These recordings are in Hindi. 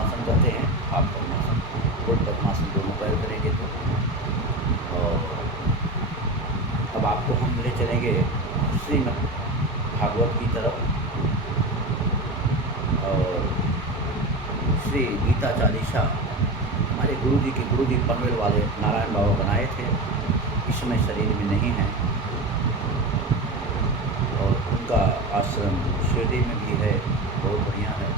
पद्मासन कहते हैं। आप पद्मासन, उल्ट पद्मासन दोनों पैर करेंगे तो। और अब आपको हम ले चलेंगे श्रीमद् भागवत की तरफ। और श्री गीता चालीसा हमारे गुरुजी के गुरुजी पनवेल वाले नारायण बाबा बनाए थे, इस समय शरीर में नहीं है। और उनका आश्रम शिरडी में भी है, बहुत बढ़िया है।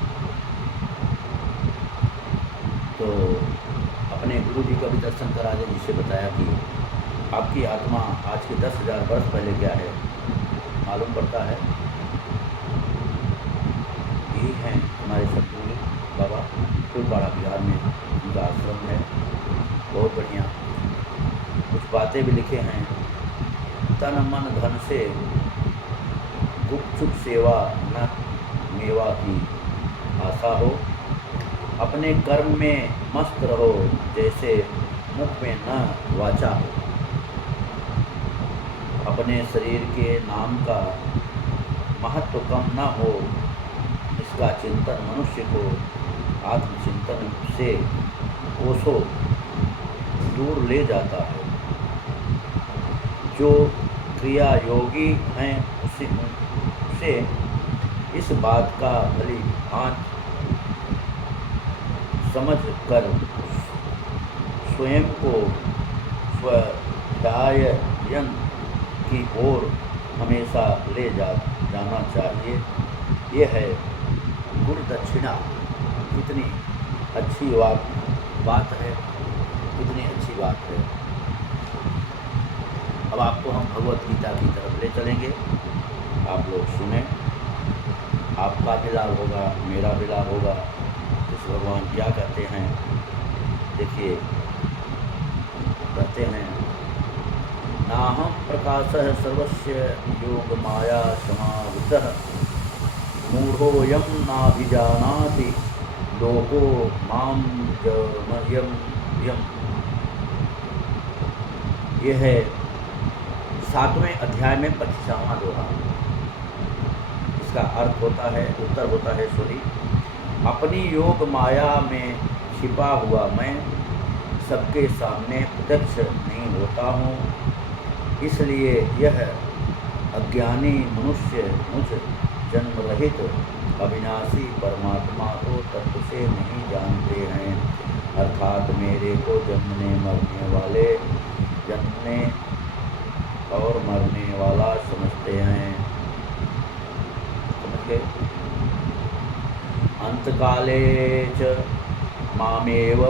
तो अपने गुरुजी का भी दर्शन करा दें, जिससे बताया कि आपकी आत्मा आज के 10,000 वर्ष पहले क्या है मालूम पड़ता है। यही हैं हमारे सतगुरु बाबा, फूलपाड़ा बिहार में उनका आश्रम है, बहुत बढ़िया। कुछ बातें भी लिखे हैं। तन मन धन से गुपचुप सेवा न मेवा की आशा हो, अपने कर्म में मस्त रहो जैसे मुख में न वाचा हो। अपने शरीर के नाम का महत्व कम न हो, इसका चिंतन मनुष्य को आत्मचिंतन से कोसों दूर ले जाता है। जो क्रिया योगी हैं उसे इस बात का भली भांति समझ कर स्वयं को स्वाध्यायन की ओर हमेशा ले जाना चाहिए। यह है गुरु दक्षिणा। कितनी अच्छी बात है, कितनी अच्छी बात है। अब आपको हम भगवत गीता की तरफ ले चलेंगे, आप लोग सुने। आपका भी लाभ होगा, मेरा भी लाभ होगा। इस भगवान क्या कहते हैं देखिए, कहते हैं नाहं प्रकाशः सर्वस्य योग माया समावृतः, मूढ़ोऽयं नाभिजानाति लोको मां जमयम् यम्। यह है 7वें अध्याय में 25वां दोहा। इसका अर्थ होता है, उत्तर होता है, सुनी। अपनी योग माया में छिपा हुआ मैं सबके सामने प्रत्यक्ष नहीं होता हूँ, इसलिए यह अज्ञानी मनुष्य मुझ जन्म रहित अविनाशी परमात्मा को तत्व से नहीं जानते हैं। अर्थात मेरे को जन्मने मरने वाले, जन्मने और मरने वाला समझते हैं। समझ गए? अंतकाले च मामेव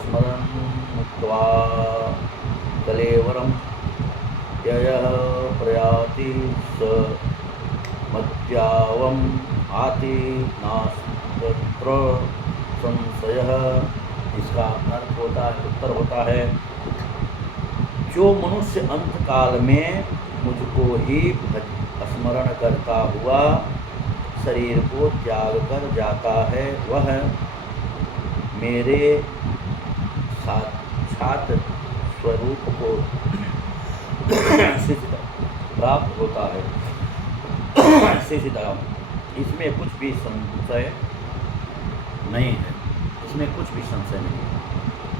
स्मरन् मुक्त्वा कलेवरं ययः प्रयाति स मद्यावम् आति नास्त्र संशयः। इसका अर्थ होता है, उत्तर होता है, जो मनुष्य अंतकाल में मुझको ही स्मरण करता हुआ शरीर को त्याग कर जाता है, वह मेरे साक्षात स्वरूप को प्राप्त होता है। इसमें कुछ भी संशय नहीं है, इसमें कुछ भी संशय नहीं है।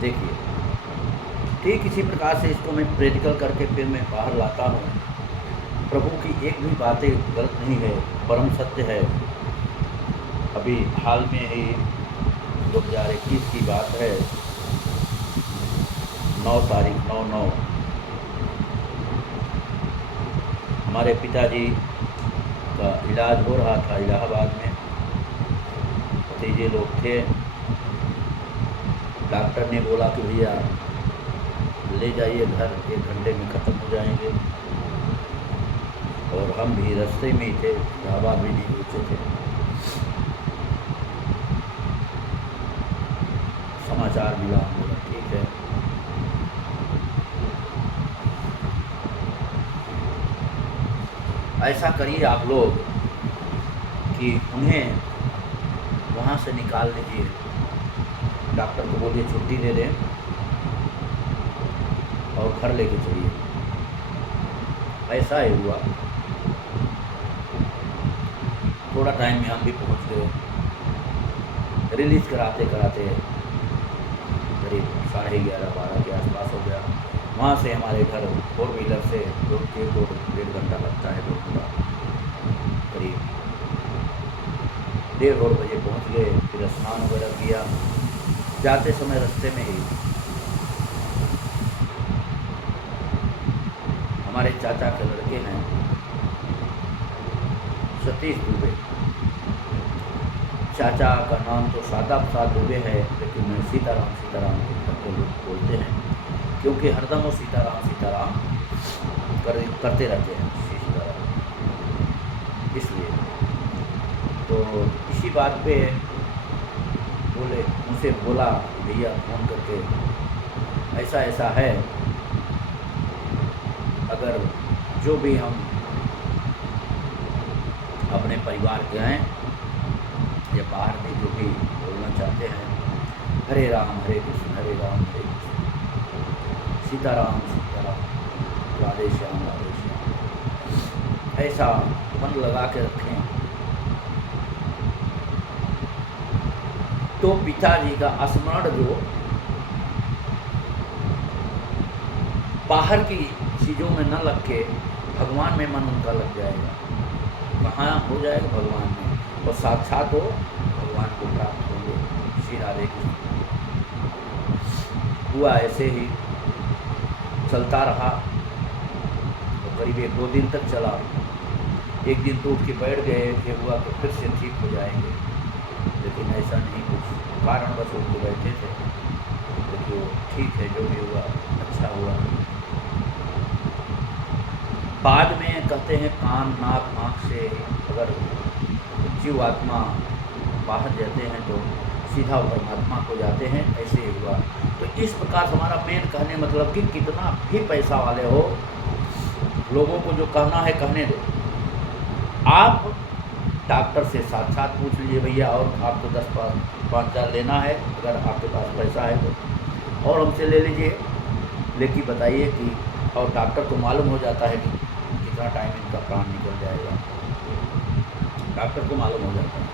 देखिए, ठीक इसी प्रकार से इसको मैं प्रैक्टिकल करके फिर मैं बाहर लाता हूँ। प्रभु की एक भी बातें गलत नहीं है, परम सत्य है। अभी हाल में ही 2021 की बात है, 9 तारीख 9/9 हमारे पिताजी का इलाज हो रहा था इलाहाबाद में। भतीजे लोग थे, डॉक्टर ने बोला कि भैया ले जाइए घर, 1 घंटे में ख़त्म हो जाएंगे। और हम भी रास्ते में ही थे, ढाबा भी नहीं पहुँचे थे। समाचार मिला, बोला ठीक है। ऐसा करिए आप लोग कि उन्हें वहाँ से निकाल लीजिए, डॉक्टर को बोलिए छुट्टी दे दें और घर लेके चलिए। ऐसा ही हुआ। थोड़ा टाइम में हम भी पहुँच गए। रिलीज कराते कराते करीब 11:30-12 के आसपास हो गया। वहाँ से हमारे घर 4 व्हीलर से 1-1.5 घंटा लगता है दूर, करीब 1:30 बजे पहुँच गए। फिर स्नान वगैरह किया। जाते समय रास्ते में ही हमारे चाचा के लड़के हैं सतीश दुबे। चाचा का नाम तो सादा प्रसाद दुबे है, लेकिन सीताराम सीताराम करके लोग बोलते हैं, क्योंकि हरदम वो सीताराम सीताराम करते रहते हैं सीताराम, इसलिए। तो इसी बात पे बोले, उनसे बोला भैया फ़ोन करके ऐसा ऐसा है, अगर जो भी हम अपने परिवार के हैं या बाहर में जो भी बोलना चाहते हैं, हरे राम हरे कृष्ण हरे राम हरे कृष्ण सीताराम सीताराम राधे श्याम राधे श्याम, ऐसा मन लगा के रखें। तो पिताजी का स्मरण जो बाहर की चीज़ों में न लग के भगवान में मन उनका लग जाएगा। कहाँ हो जाएगा? भगवान में, और साक्षात हो भगवान को प्राप्त होंगे। श्री राधे कृष्ण। हुआ ऐसे ही चलता रहा, तो करीब 1-2 दिन तक चला। एक दिन तो उठ के बैठ गए, ये हुआ तो फिर से ठीक हो जाएंगे, लेकिन ऐसा नहीं, कुछ कारणवश उठ के बैठे थे। देखिए ठीक है, जो भी हुआ अच्छा हुआ। बाद में कहते हैं कान नाक आँख से अगर जीव आत्मा बाहर जाते हैं तो सीधा परमात्मा को जाते हैं, ऐसे ही हुआ। तो इस प्रकार हमारा मेन कहने मतलब कि कितना भी पैसा वाले हो, लोगों को जो कहना है कहने दो। आप डॉक्टर से साक्षात पूछ लीजिए, भैया और आपको 10-5 हज़ार लेना है, अगर आपके पास पैसा है तो, और हमसे ले लीजिए, लेकिन बताइए कि, और डॉक्टर को मालूम हो जाता है कि कितना टाइम इनका प्राण निकल जाएगा, डॉक्टर को मालूम हो जाता है।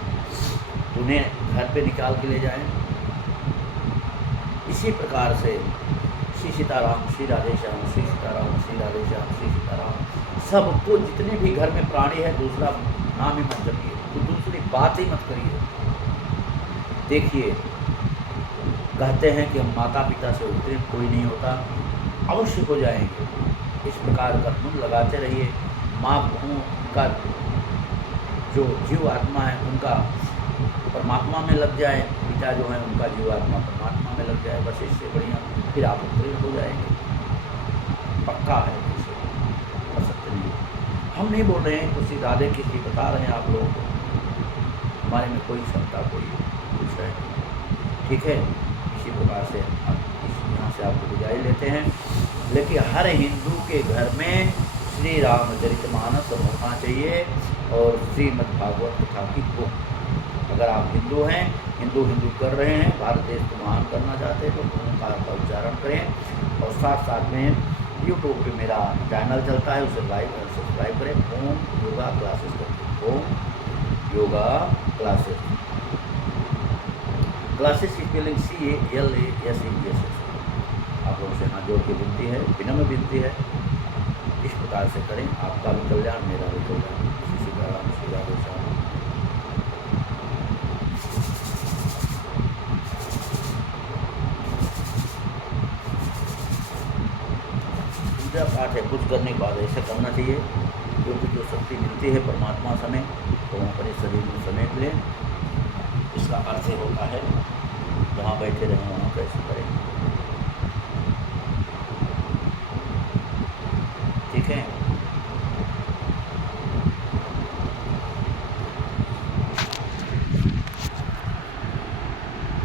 उन्हें घर पे निकाल के ले जाएं। इसी प्रकार से श्री सीताराम श्री राधे श्याम श्री सीताराम श्री राधे श्याम श्री सीताराम, सबको जितने भी घर में प्राणी है दूसरा नाम ही मत जपिए, तो दूसरी बात ही मत करिए। देखिए कहते हैं कि हम माता पिता से उत्तीर्ण कोई नहीं होता, अवश्य हो जाएंगे। इस प्रकार का मन लगाते रहिए। माँ का जो जीव आत्मा है उनका परमात्मा में लग जाए, पिता जो है उनका जीव आत्मा परमात्मा में लग जाए, बस इससे बढ़िया फिर आप उत्तीर्ण हो जाएंगे, पक्का है। इसे असत्य नहीं, हम नहीं बोल रहे हैं, तो श्री राधे कृष्ण बता रहे हैं आप लोगों को, हमारे में कोई क्षमता कोई कुछ है, ठीक है। इसी प्रकार से यहाँ से आपको विदाई लेते हैं। लेकिन हर हिंदू के घर में श्री रामचरितमानस होना चाहिए और श्रीमद् भागवत कथा की बुक। अगर आप हिंदू हैं, हिंदू कर रहे हैं, भारत देश को महान करना चाहते हैं, तो ओंकार का उच्चारण करें। और साथ साथ में यूट्यूब पे मेरा चैनल चलता है, उसे सब्सक्राइब करें। ओम योगा क्लासेस करते, ओम योगा क्लासेस, क्लासेस की स्पेलिंग CALASES। आप लोगों से हाथ जोड़ के विनती है, विनम्र विनती है, इस प्रकार से करें, आपका भी कल्याण मेरा भी कल्याण। श्री सीताराम श्री राधे श्याम। पूजा पाठ है, कुछ करने के बाद ऐसा करना चाहिए, क्योंकि जो शक्ति मिलती है परमात्मा समय, तो वहाँ पर शरीर में समेट लें। इसका अर्थ होता है जहाँ बैठे रहें वहाँ कैसे करें।